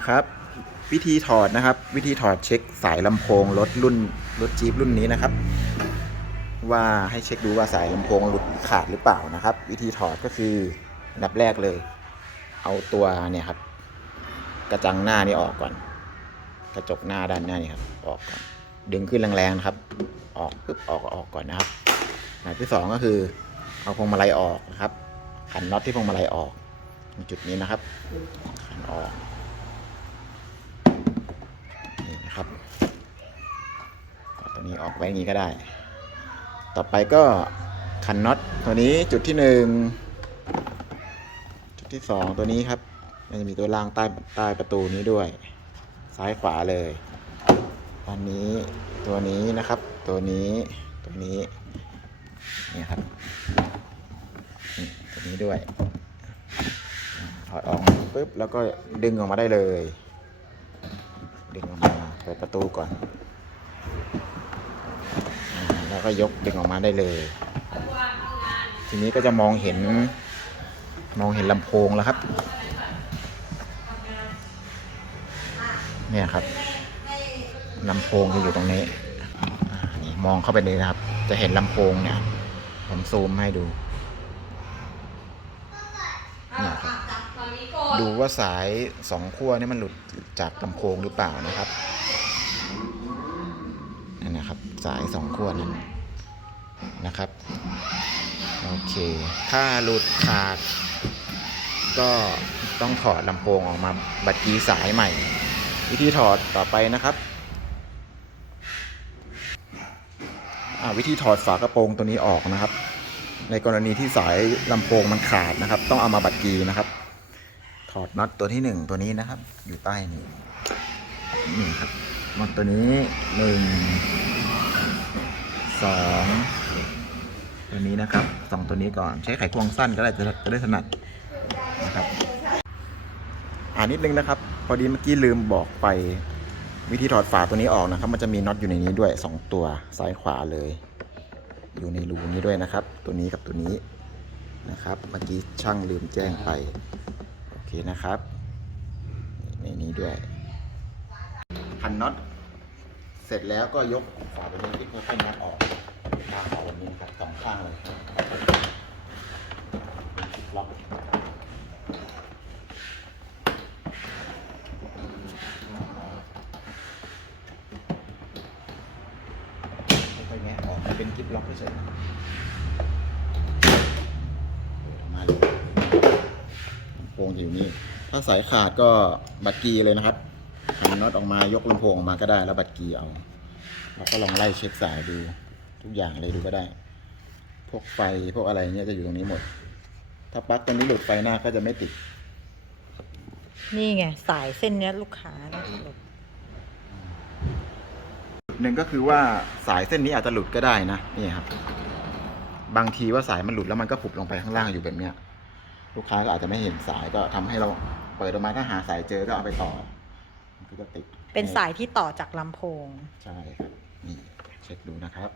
ะครับ วิธีถอดนะครับ วิธีถอดเช็คสายลำโพงรถรุ่นรถจี๊ปรุ่นนี้นะครับ ว่าให้เช็คดูว่าสายลำโพงหลุดขาดหรือเปล่านะครับ วิธีถอดก็คืออันดับแรกเลย เอาตัวเนี่ยครับ กระจังหน้านี่ออกก่อน กระจกหน้าด้านหน้านี่ครับออกก่อนดึงขึ้นแรงๆนะครับ ออกปึ๊บออกออกก่อนนะครับอันที่สองก็คือเอาพวงมาลัยออกนะครับขันน็อตที่พวงมาลัยออกจุดนี้นะครับขันออก นะครับตัวนี้ออกไว้อย่างนี้ก็ได้ ต่อไปก็ขันน็อตตัวนี้จุดที่หนึ่งจุดที่สองตัวนี้ครับ มันจะมีตัวล่างใต้ใต้ประตูนี้ด้วย ซ้ายขวาเลย อันนี้ตัวนี้นะครับ ตัวนี้ตัวนี้เนี่ยครับตัวนี้ด้วยถอดออกปุ๊บแล้วก็ดึงออกมาได้เลย ดึงออกมา เปิดประตูก่อน แล้วก็ยกดึงออกมาได้เลย ทีนี้ก็จะมองเห็น มองเห็นลำโพงแล้วครับ เนี่ยครับลำโพงจะอยู่ตรงนี้นี่มองเข้าไปเลยนะครับ จะเห็นลำโพงเนี่ย ผมซูมให้ดูเนี่ยครับ ดูว่าสายสองขั้วนี่มันหลุดจากลำโพงหรือเปล่านะครับนั่นนะครับ สายสองขั้วนั้นนะครับโอเคถ้าหลุดขาด ก็ต้องถอดลำโพงออกมาบัดกีสายใหม่ วิธีถอดต่อไปนะครับวิธีถอดฝากระโปรงตัวนี้ออกนะครับ ในกรณีที่สายลำโพงมันขาดนะครับ ต้องเอามาบัดกีนะครับ ถอดน็อตตัวที่หนึ่งตัวนี้นะครับ อยู่ใต้นี่นี่ครับน็อตตัวนี้หนึ่งสองตัวนี้นะครับสองตัวนี้ก่อนใช้ไขควงสั้นก็ได้จะจะได้ถนัดนะครับอ่านิดนึงนะครับ พอดีเมื่อกี้ลืมบอกไปวิธีถอดฝาตัวนี้ออกนะครับ มันจะมีน็อตอยู่ในนี้ด้วยสองตัวซ้ายขวาเลย อยู่ในรูนี้ด้วยนะครับ ตัวนี้กับตัวนี้นะครับ เมื่อกี้ช่างลืมแจ้งไป นะครับ ในนี้ด้วยพันน็อตเสร็จแล้วก็ยกฝาตัวนี้ที่ค่อยๆงัดออกตามฝาแบบนี้นะครับสองข้างเลยล็อกค่อยๆแงะออกมันเป็นกิฟล็อกเฉยๆเปิดออกมาเลย ลำโพงอยู่นี่ถ้าสายขาดก็บัดกีเลยนะครับหันน็อตออกมายกลำโพงออกมาก็ได้ แล้วบัดกีเอาเราก็ลองไล่เช็คสายดูทุกอย่างเลยดูก็ได้ พวกไฟพวกอะไรเนี่ยจะอยู่ตรงนี้หมด ถ้าปลั๊กตัวนี้หลุดไฟหน้าก็จะไม่ติด นี่ไง สายเส้นเนี้ยลูกค้าน่าจะหลุดหนึ่งก็คือว่าสายเส้นนี้อาจจะหลุดก็ได้นะนี่ครับ บางทีว่าสายมันหลุดแล้วมันก็ผุบลงไปข้างล่างอยู่แบบเนี้ย ลูกค้าก็อาจจะไม่เห็นสายก็ทำให้เราเปิดออกมาถ้าหาสายเจอก็เอาไปต่อมันก็จะติดเป็นสายที่ต่อจากลำโพง ใช่ครับนี่เช็คดูนะครับ